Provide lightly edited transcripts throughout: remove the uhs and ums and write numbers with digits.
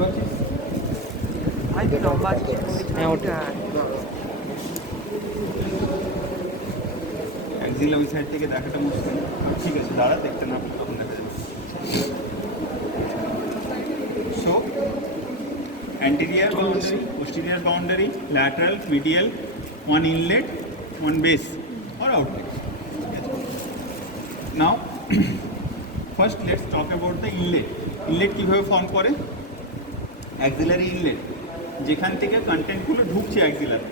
পাচ্ছিস? হ্যাঁ ওটা একদিন ওই সাইড থেকে দেখাটা মুশকিল। ঠিক আছে, দাঁড়া, দেখতে না পেলে তখন দেখা যাবে। So anterior boundary, posterior boundary, lateral, medial, one inlet, one base or outlet. Now first let's talk about the inlet. Inlet কিভাবে ফর্ম করে? অ্যাক্সিলারি ইনলেট, যেখান থেকে কন্টেন্টগুলো ঢুকছে axilla,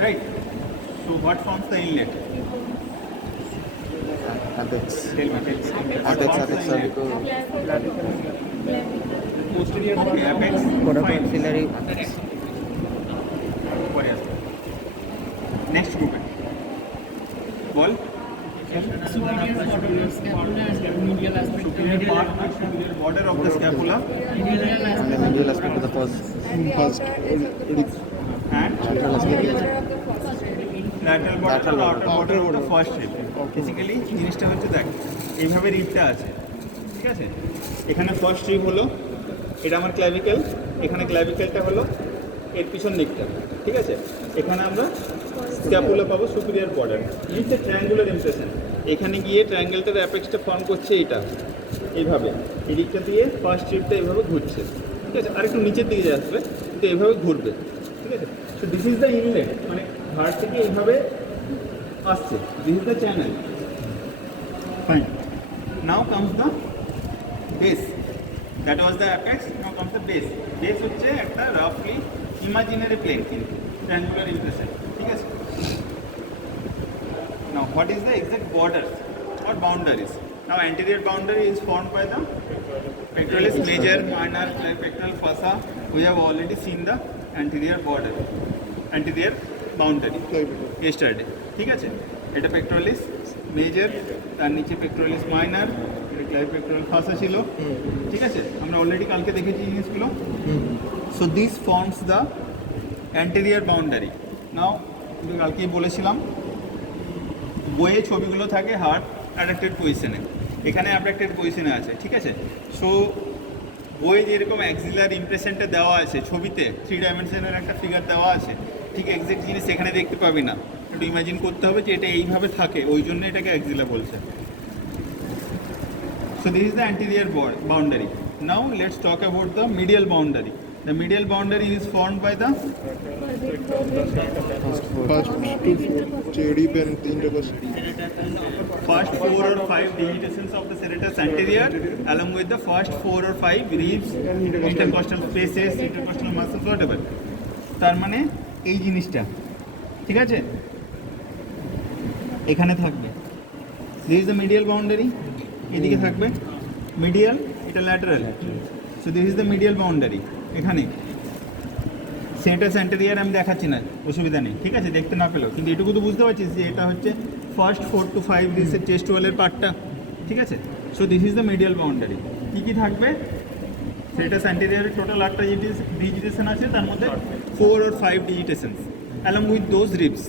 right? So what forms the inlet? apex Tell me. What apex forms the apex inlet? posterior Okay, apex. Quota Fine. Auxiliary apex পরে আসবে। Next গ্রুপে বল। superior scapula and medial aspect Superior part or superior border of the scapula medial and aspect the medial aspect of the first and lateral aspect lateral border Lateral or border. outer border of the first rib. Basically জিনিসটা হচ্ছে দেখ, এইভাবে রিবটা আছে, ঠিক আছে? এখানে first rib হলো, এটা আমার ক্ল্যাভিকেল, এখানে ক্ল্যাভিকেলটা হলো এর পিছন দিকটা, ঠিক আছে? এখানে আমরা স্ক্যাপুলা পাবো superior border. It's a triangular impression. এখানে গিয়ে ট্রায়াঙ্গেলটার অ্যাপেক্সটা ফর্ম করছে এটা, এইভাবে এই দিকটা দিয়ে ফার্স্ট রিবটা এইভাবে ঘুরছে, ঠিক আছে? আর একটু নিচের দিকে আসবে, কিন্তু এইভাবে ঘুরবে, ঠিক আছে? So this is the inlet, মানে ঘাট থেকে এইভাবে আসছে, this is the channel. Fine, now comes the base. That was the apex, now comes the base. Base হচ্ছে একটা রাফলি ইমাজিনারি প্লেন, কিন্তু ট্রায়াঙ্গুলার ইমপ্রেশন, ঠিক আছে? Now, what is the exact borders or boundaries? Now, anterior boundary is formed by the pectoralis major, minor, pectoral fossa. We have already seen the anterior border, anterior boundary yesterday. ঠিক আছে? এটা pectoralis major, তার নিচে pectoralis minor, এটা clavicular fossa ছিল, ঠিক আছে? আমরা অলরেডি কালকে দেখেছি জিনিসগুলো। So this forms the anterior boundary. Now, কালকেই বলেছিলাম বইয়ে ছবিগুলো থাকে হার্ট অ্যাডাপ্টেড পজিশনে, এখানে অ্যাডাপ্টেড পজিশনে আছে, ঠিক আছে? সো বইয়ে যেরকম অ্যাক্সিলার ইমপ্রেশনটা দেওয়া আছে ছবিতে, 3 ডাইমেনশনের একটা ফিগার দেওয়া আছে, ঠিক এক্সাক্ট জিনিস এখানে দেখতে পাবি না, একটু ইমাজিন করতে হবে যে এটা এইভাবে থাকে, ওই জন্য এটাকে অ্যাক্সিলা বলছে। So this is the anterior boundary. Now let's talk about the medial boundary. The medial boundary is formed by the First two JD pen तीन जगह first 4 or 5 digitations of the serratus anterior along with the first 4 or 5 ribs, intercostal spaces, intercostal muscles, whatever. তার মানে এই জিনিসটা, ঠিক আছে, এখানে থাকবে। This is the medial boundary, এদিকে থাকবে মিডিয়াল, এটা lateral. So this is the medial boundary. এখানে সেন্টার অ্যান্টেরিয়র আমি দেখাচ্ছি না, অসুবিধা নেই, ঠিক আছে? দেখতে না পেলেও কিন্তু এটুকু তো বুঝতে পারছিস যে এটা হচ্ছে ফার্স্ট 4 to 5 রিবসের চেস্ট ওয়ালের পার্টটা, ঠিক আছে? So this is the medial boundary. কী কী থাকবে? সেটা অ্যান্টেরিয়রের টোটাল 8টা ডিজিটেশন আছে, তার মধ্যে 4 or 5 digitations along with those ribs,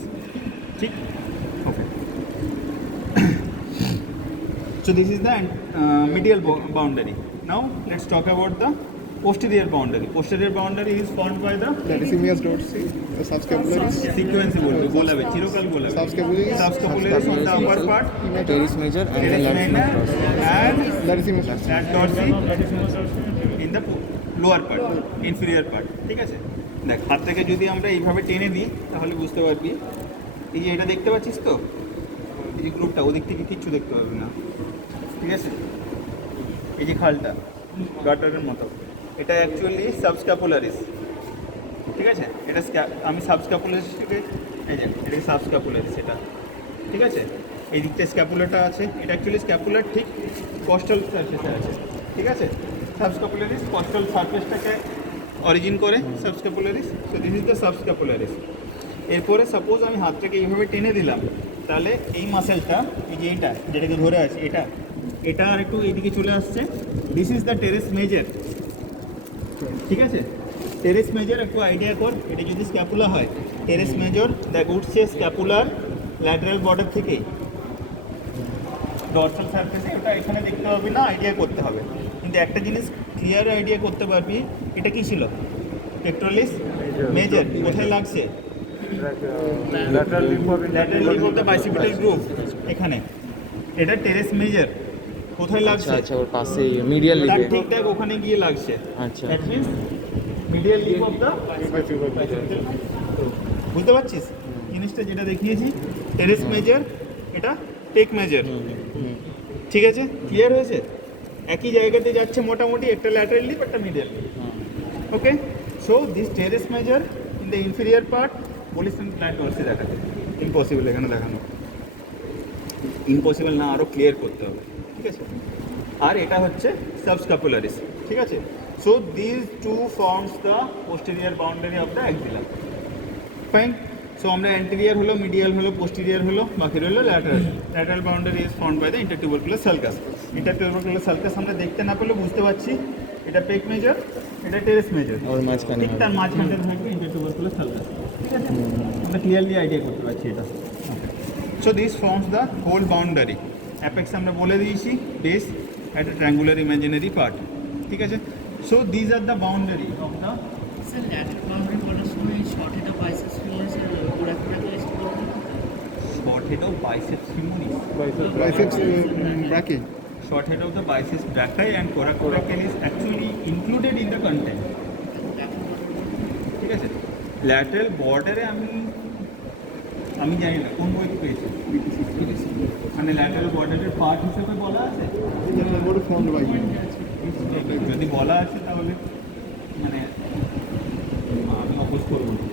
ঠিক? Okay, so this is the medial boundary. Now let's talk about the posterior boundary. Posterior boundary is formed by the latissimus dorsi, subscapularis, sequence বলবে, বলাবে, চিরকাল বলাবে। subscapularis, Subscapularis on the upper part, teres major and the teres latissimus minor, dorsi. and latissimus lat dorsi in the lower part, inferior part, ঠিক আছে? দেখ, হাতটাকে যদি আমরা এইভাবে টেনে দিই তাহলে বুঝতে পারবি, এই যে এটা দেখতে পাচ্ছিস তো, এই যে গ্রুপটা, ওদিক থেকে কিচ্ছু দেখতে পারবি না, ঠিক আছে? এই যে খালটা গাটারের মতো, এটা অ্যাকচুয়ালি সাবস্ক্যাপুলারিস, ঠিক আছে? এটা আমি সাবস্ক্যাপুলারিসটাকে, এই যে এটাকে সাবস্ক্যাপুলারিস এটা, ঠিক আছে? এই দিকটা স্ক্যাপুলারটা আছে, এটা অ্যাকচুয়ালি স্ক্যাপুলার ঠিক কস্টাল সারফেসে আছে, ঠিক আছে? সাবস্ক্যাপুলারিস কস্টাল সারফেসটাকে অরিজিন করে subscapularis. So this is the subscapularis. এরপরে সাপোজ আমি হাতটাকে এইভাবে টেনে দিলাম, তাহলে এই মাসেলটা, এই যে এইটা যেটাকে ধরে আছে, এটা আর একটু এইদিকে চলে আসছে। This is the terrace major, ঠিক আছে? টেরেস মেজর একটু আইডিয়া কর, এটা যদি স্ক্যাপুলা হয়, টেরেস মেজর দেখ উঠছে স্ক্যাপুলার ল্যাটারাল বর্ডার থেকেই ডর্সাল সারফেসে, ওটা এখানে দেখতে হবে না, আইডিয়া করতে হবে। কিন্তু একটা জিনিস ক্লিয়ার আইডিয়া করতে পারবি এটা কি ছিল পেক্টোরালিস মেজর কোথায় লাগছে lateral leaf of the bicipital group এখানে এটা টেরেস মেজর কোথায় আচ্ছা লাগছে আচ্ছা ওর পাশে মিডিয়াল তার লিগে ঠিকঠাক ওখানে গিয়ে লাগছে আচ্ছা that means medial leaf of the বুঝতে পারছিস জিনিসটা যেটা দেখিয়েছি টেরেস মেজর এটা টেক মেজর ঠিক আছে ক্লিয়ার হয়েছে একই জায়গাতে যাচ্ছে মোটামুটি একটা ল্যাটারাল লিফ একটা medial leaf okay so this terrace major in the inferior part বলিস লাইট বসে দেখাচ্ছে ইম্পসিবল এখানে দেখানো ইম্পসিবল না আরও ক্লিয়ার করতে হবে ঠিক আছে আর এটা হচ্ছে সাবস্কাপুলারিস ঠিক আছে so this two forms the posterior boundary of the axilla fine so আমরা অ্যান্টেরিয়ার হলো মিডিয়াল হলো পোস্টেরিয়ার হলো বাকি রইলো lateral boundary is formed by the intertubercular sulcus intertubercular sulcus আমরা দেখতে না পেলেও বুঝতে পারছি এটা পেক মেজর এটা টেরেস মেজর ওর মাঝখানে ঠিক তার মাঝখানটা থাকবে ইন্টারটিউবারকুলার সালকাস ঠিক আছে আমরা ক্লিয়ারলি আইডিয়া করতে পারছি এটা so this forms the whole boundary apex আমরা বলে দিয়েছি বেস একটা ট্রায়াঙ্গুলার ইমাজিনারি পার্ট ঠিক আছে so these are the boundary of the sir lateral boundary বলার সময় short head of biceps femoris কোরাকুরাকে লিস্ট করবেন short head of biceps femoris, Biceps brachii. short head of the biceps brachii and coracoracal is actually included in the content. ঠিক আছে lateral বর্ডারে আমি জানি না কোন বই পেয়েছি মানে ল্যাটারাল বর্ডারের পার্ট হিসেবে বলা আছে What formed by you? যদি বলা আছে তাহলে মানে আমি অপোজ করবো না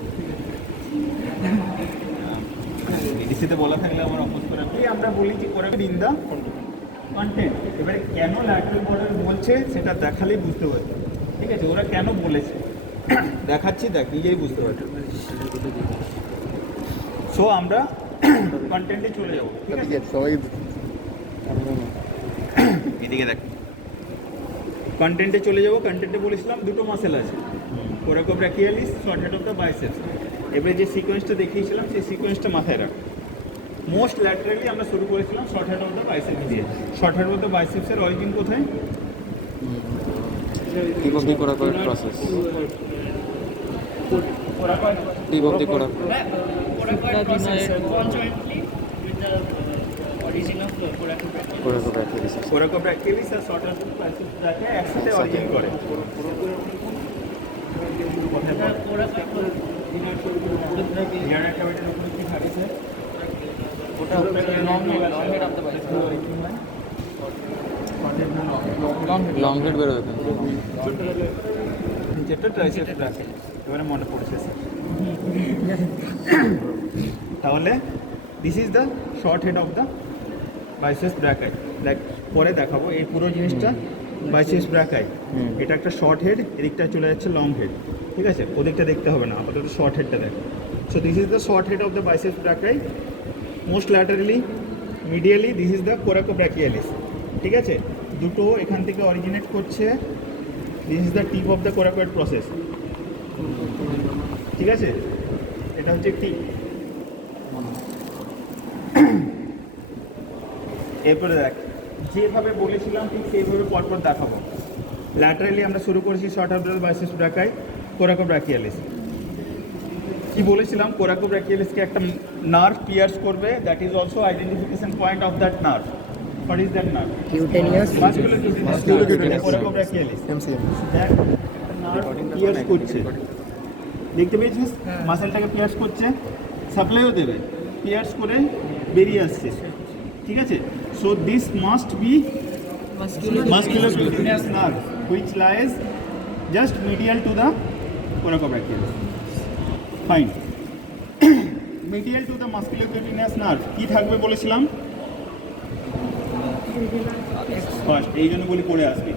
ডিডিসিতে বলা থাকলে আমার অপোজ করা এই আমরা বলি যে করে ইন দা কন্টেন্ট এবারে কেন ল্যাটারাল বর্ডার বলছে সেটা দেখালেই বুঝতে পারবে ঠিক আছে ওরা কেন বলেছে দেখাচ্ছি দেখ নিজেই বুঝতে পারবে সো আমরা কন্টেন্টে চলে যাবো ঠিক আছে সবাই এদিকে দেখ কন্টেন্টে চলে যাবো কন্টেন্টে বলেছিলাম দুটো মাসেল আছে coracobrachialis short head of the biceps এবারে যে সিকোয়েন্সটা দেখিয়েছিলাম সেই সিকোয়েন্সটা মাথায় রাখ মোস্ট ল্যাটারালি আমরা শুরু করেছিলাম short head of the biceps দিয়ে শর্ট হেড অফ দ্য বাইসেপসের অরিজিন কোথায় tip of the coracoid process tip of the coracoid Coracoid process conjointly with the origin of coracobrachialis. Coracobrachialis coracobrachialis আর short head of the বাইসেপসটাকে একসাথে origin করে ইয়ার একটা ওইটার উপরে কি থাকে স্যার ওটা long head of the biceps long head বেরোবে এখান থেকে। যেটা ট্রাইসেপস ব্রাকে এবারে মনে পড়ছে স্যার তাহলে this is the short head of the biceps ব্রাকাই like পরে দেখাবো এই পুরো জিনিসটা বাইসেপস ব্রাকাই এটা একটা শর্ট হেড এদিকটা চলে যাচ্ছে লং হেড ঠিক আছে ওদিকটা দেখতে হবে না আপাতত শর্ট হেডটা দেখ so this is the short head of the biceps brachii most laterally medially this is the coracobrachialis ঠিক আছে দুটো এখান থেকে অরিজিনেট করছে this is the tip of the coracoid process ঠিক আছে এটা হচ্ছে টিপ এরপরে দেখ যেভাবে বলেছিলাম ঠিক সেইভাবে পরপর দেখাবো ল্যাটারালি আমরা শুরু করেছি short of the biceps brachii coracobrachialis কি বলেছিলাম কোরাকোব্রাকিয়ালিসকে একটা নার্ভ পিয়ার্স করবে that is also identification point of that nerve what is that nerve cutaneous muscular coracobrachialis MCM. দেখ নার্ভ পিয়ার্স করছে দেখতে পেয়েছিস মাসেলটাকে পিয়ার্স করছে সাপ্লাইও দেবে পিয়ার্স করে বেরিয়ে আসছে ঠিক আছে so this must B musculocutaneous nerve which lies just medial to the coracobrachialis fine medial to the musculocutaneous nerve কি থাকবে বলেছিলাম ফার্স্ট এই জন্য বলি পড়ে আসবে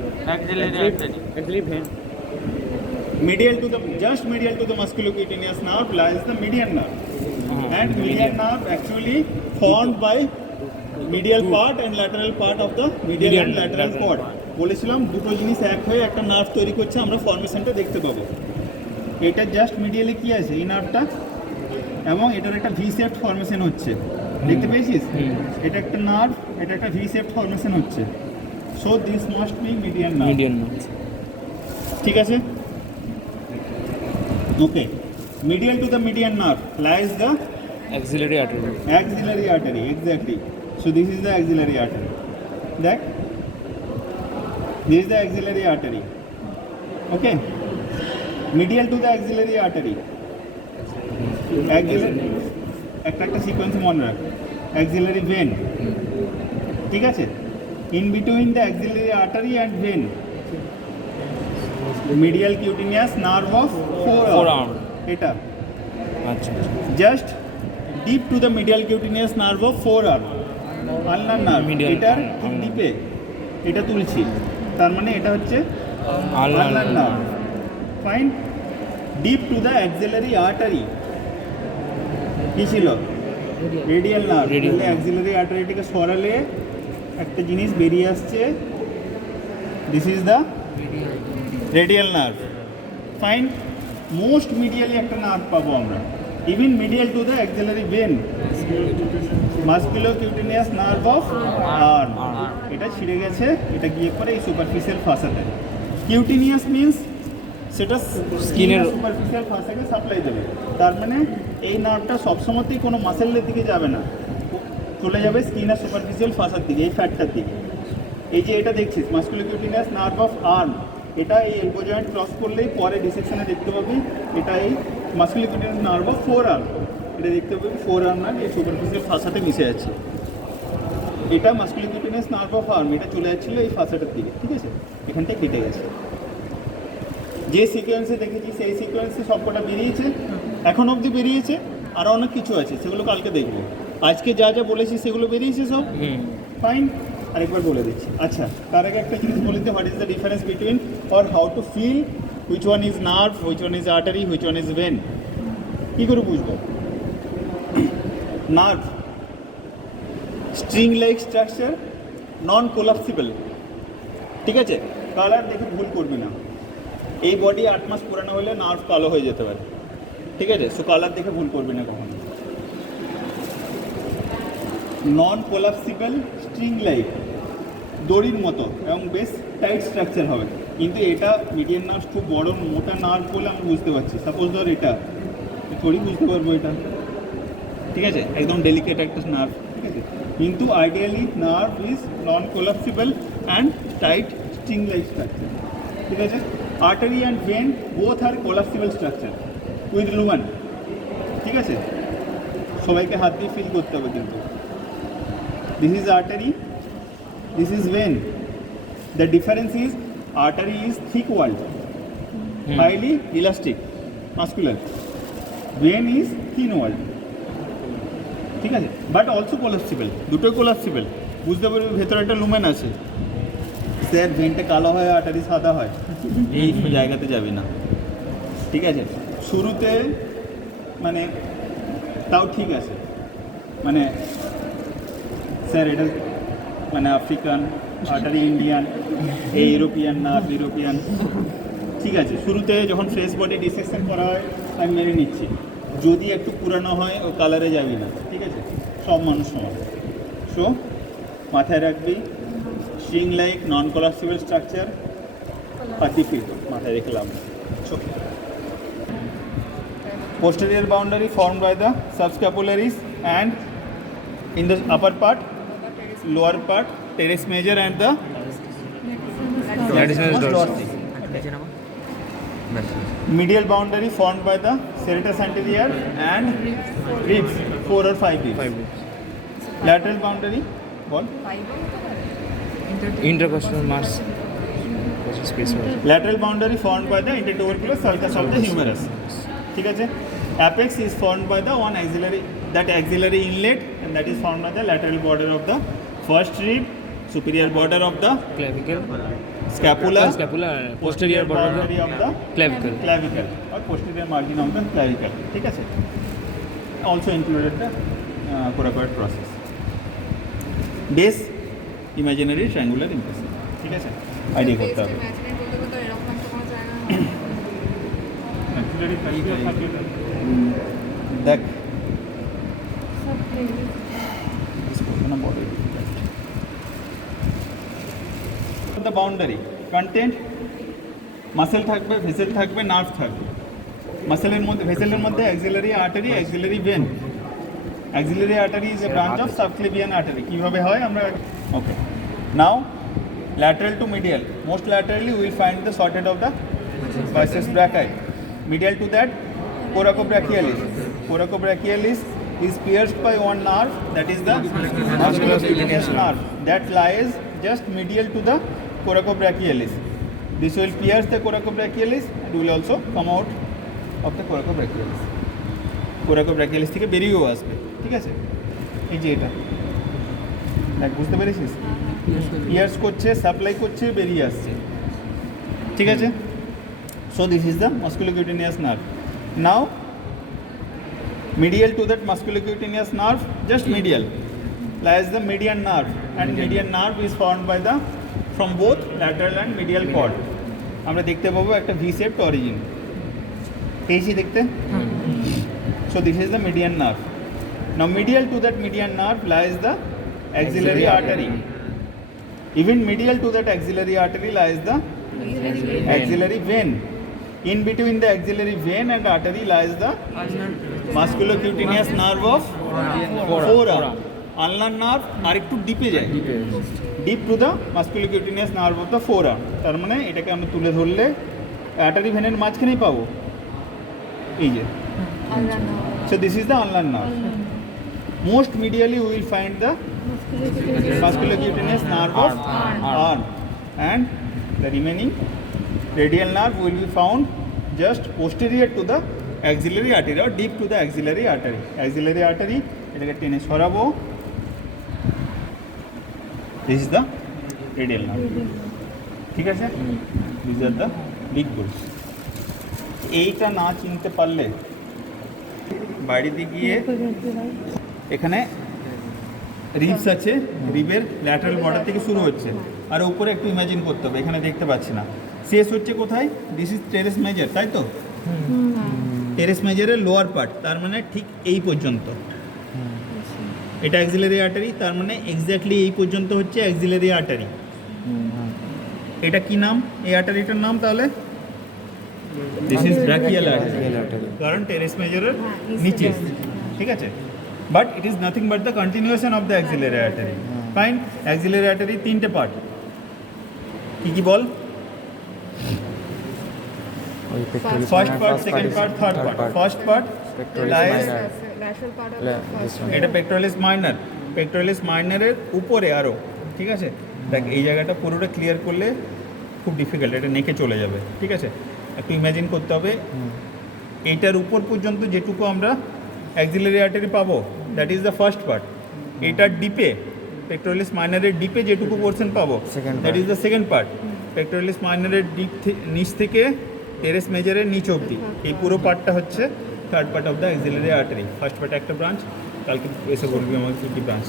medial to the just medial to the musculocutaneous nerve lies the median nerve and median nerve actually formed by medial part and lateral part of the medial and lateral cord বলেছিলাম দুটো জিনিস এক হয়ে একটা নার্ভ তৈরি করছে আমরা ফর্মেশনটা দেখতে পাবো এটা জাস্ট মিডিয়ালে কি আছে এই নার্ভটা এবং এটার একটা ভি শেপড ফর্মেশন হচ্ছে দেখতে পেয়েছিস এটা একটা নার্ভ এটা একটা ভি শেপড ফর্মেশন হচ্ছে so this must be median nerve ঠিক আছে? Okay, medial to the median nerve lies the axillary artery. axillary artery, exactly. So this is the axillary artery. That this is the axillary artery. Okay, medial to the axillary artery. Axillary একটা sequence মনে রাখ, axillary vein, ঠিক আছে? In between the axillary artery and vein, medial cutaneous nerve of forearm. এটা আচ্ছা just deep to the medial cutaneous nerve of forearm. ulnar nerve Medial, এটার ulnar. ডিপে এটা তুলছি, তার মানে এটা হচ্ছে ulnar ulnar nerve. Fine. Deep to the axillary artery কি ছিল? Radial nerve. Radial তাহলে nerve. অ্যাক্সিলারি আর্টারিটিকে সরালে একটা জিনিস বেরিয়ে আসছে, this is the radial nerve. Fine. Most medially একটা নার্ভ পাবো আমরা, even medial to the axillary vein, musculocutaneous nerve of arm. এটা ছিঁড়ে গেছে, এটা গিয়ে পরে এই সুপারফিশিয়াল ফাসাতে। কিউটিনিয়াস মিন্স সেটা স্কিনের সুপারফিশিয়াল ফাসাকে সাপ্লাই দেবে। তার মানে এই নার্ভটা সবসময়তেই কোনো মাসেলের দিকে যাবে না, চলে যাবে স্কিনের সুপারফিশিয়াল ফাসার দিকে, এই ফ্যাটটার দিকে। এই যে এটা দেখছিস মাসকুলোকিউটেনিয়াস নার্ভ অফ আর্ম, এটা এই এলবো জয়েন্ট ক্রস করলেই পরে ডিসেকশনে দেখতে পাবি এটা এই মাসকুলোকিউটেনিয়াস নার্ভ অফ ফোর আর্ম। এটা দেখতে পাবি ফোর আর্ম নার্ভ এই সুপারফিশিয়াল ফাসাতে মিশে আছে। এটা মাসকুলোকিউটেনিয়াস নার্ভ অফ আর্ম, এটা চলে যাচ্ছিলো এই ফাসাটার দিকে, ঠিক আছে? এখানটায় কেটে গেছে। যে সিকোয়েন্সে দেখেছি সেই সিকোয়েন্সে সবকটা বেরিয়েছে, এখন অবধি বেরিয়েছে। আরও অনেক কিছু আছে, সেগুলো কালকে দেখবো। আজকে যা যা বলেছি সেগুলো বেরিয়েছে সব। ফাইন, আরেকবার বলে দিচ্ছি। আচ্ছা, তার আগে একটা জিনিস বলে দিতে, what is the difference between or how to feel which one is nerve, which one is artery, which one is vein. কী করে বুঝবো? Nerve string like structure, non collapsible, ঠিক আছে? কালার দেখে ভুল করবি না। এই বডি 8 মাস পুরানো হলে নার্ভ কালো হয়ে যেতে পারে, ঠিক আছে? সো কালার দেখে ভুল করবি না কখনো। নন কোলাপসিবল, স্ট্রিং লাইক, দড়ির মতো এবং বেশ টাইট স্ট্রাকচার হবে। কিন্তু এটা মিডিয়ান নার্ভ খুব বড় মোটা নার্ভ বলে আমি বুঝতে পারছি। সাপোজ ধর এটা, থোড়ি বুঝতে পারবো এটা, ঠিক আছে? একদম ডেলিকেট একটা নার্ভ, ঠিক আছে? কিন্তু ideally nerve is non collapsible and tight string like structure, ঠিক আছে? Artery and vein both are collapsible structure with lumen, ঠিক আছে? সবাইকে হাত দিয়ে ফিল করতে হবে কিন্তু। This is artery, this is vein. The difference is artery is thick walled, highly elastic, muscular. Vein is thin walled, ঠিক আছে? বাট অলসো কোলাপসিবল, দুটোই কোলাপসিবল। বুঝতে পারবি ভেতরে একটা লুমেন আছে। স্যার ভেনটা কালো হয়, আর্টারি সাদা হয়, এই জায়গাতে যাবে না, ঠিক আছে? শুরুতে মানে তাও ঠিক আছে, মানে স্যার এটা মানে আফ্রিকান, আর্টারি ইন্ডিয়ান, এই ইউরোপিয়ান না ইউরোপিয়ান, ঠিক আছে? শুরুতে যখন ফ্রেশ বডি ডিসেকশন করা হয় আমি মেনে নিচ্ছি। যদি একটু পুরানো হয় ও কালারে যাবি না, ঠিক আছে? সব মানুষ সমান। সো মাথায় রাখবি স্ট্রিং লাইক নন কোলাপসিবল স্ট্রাকচার, পাতিফিট মাথায় রেখলাম। Posterior boundary formed by the subscapularis and in the upper part, lower part, teres major and the medial boundary formed by the serratus anterior and ribs, 4 or 5 ribs. Lateral boundary, ball. Intercostal mass space. Lateral boundary formed by the intertubercular sulcus of the humerus. ঠিক আছে? Apex is formed by the one axillary, that axillary inlet, and that is formed by the lateral border of the first rib, superior border of the Clavicle. scapula, Posterior boundary of the clavicle. or posterior margin of the clavicle, ঠিক আছে? Also included the coracoid process. Base imaginary triangular impression, ঠিক আছে? Idea করতে হবে। দেখ the boundary content muscle থাকবে, vessel থাকবে, nerve থাকবে। মাসেলের মধ্যে, ভেসেলের মধ্যে axillary artery, axillary vein. Axillary artery is a branch of subclavian artery. কীভাবে হয় আমরা, ওকে। নাও lateral to medial. Most laterally we will find the sorted of the biceps brachii. Medial to that coracobrachialis. Coracobrachialis is pierced by one nerve, that is the musculocutaneous nerve that lies just medial to the coracobrachialis. This will pierce the coracobrachialis and will also come out of the coracobrachialis. Coracobrachialis থেকে বেরিয়েও আসবে, ঠিক আছে? এই যে এটা দেখ, বুঝতে পেরেছিস? পিয়ার্স করছে, সাপ্লাই করছে, বেরিয়ে আসছে, ঠিক আছে? So this is the musculocutaneous nerve. Now medial to that musculocutaneous nerve, just medial, lies the median nerve, and median nerve is formed by the from both lateral and medial cord. আমরা দেখতে পাবো একটা V-shaped origin, পেয়েছি দেখতে? So this is the median nerve. Now medial to that median nerve lies the axillary artery. Even medial to that axillary artery lies the axillary vein. In between the axillary vein and artery lies the musculocutaneous nerve of forearm. Ulnar nerve আর একটু ডিপে যায়, deep to the musculocutaneous nerve of the forearm. তার মানে এটাকে আমরা তুলে ধরলে artery ভেনের মাঝখানেই পাবো, এই যে। So this is the ulnar nerve. Most medially we will find the musculocutaneous nerve of arm, and the remaining radial nerve will be found just posterior to the axillary artery or deep to the axillary artery. Axillary artery এটাকে টেনে সরাবো, this is the radial nerve, ঠিক আছে? These are the big bulls. এইটা না চিনতে পারলে বাড়িতে গিয়ে, এখানে রিবস আছে, রিবের ল্যাটারাল বর্ডার থেকে শুরু হচ্ছে, আর উপরে একটু ইমাজিন করতে হবে, এখানে দেখতে পাচ্ছি না। শেষ হচ্ছে কোথায়? দিস ইজ টেরেস মেজর, তাই তো? টেরেস মেজরের লোয়ার পার্ট, তার মানে ঠিক এই পর্যন্ত। এটা অ্যাক্সিলারি আর্টারি, তার মানে এক্স্যাক্টলি এই পর্যন্ত হচ্ছে অ্যাক্সিলারি আর্টারি। এটা কি নাম এই আর্টারিটার নাম তাহলে? দিস ইজ ব্রাকিয়াল আর্টারি, কারণ টেরেস মেজরের নিচে, ঠিক আছে? But it is nothing but the continuation of the axillary artery. Fine. Axillary artery তিনটে পার্ট, কি কি বল? First part, second part, third part. First part lies, এটা পেক্টোরালিস মাইনর, পেক্টোরালিস মাইনরের উপরে আরও, ঠিক আছে? দেখ এই জায়গাটা পুরোটা ক্লিয়ার করলে খুব ডিফিকাল্ট, এটা নেকে চলে যাবে, ঠিক আছে? একটু ইমাজিন করতে হবে, এইটার উপর পর্যন্ত যেটুকু আমরা অ্যাক্সিলারি আর্টারি পাবো, that is the first part. এটার ডিপে, পেক্টোরালিস মাইনরের ডিপে যেটুকু পোর্শন পাবো, that is the second part. Pectoralis মাইনরের ডিপ নিচ থেকে টেরেস মেজরের নিচ অবধি এই পুরো পার্টটা হচ্ছে third part of the axillary artery. First part একটা ব্রাঞ্চ, কালকে এসে বলবি আমাকে কী কী ব্রাঞ্চ।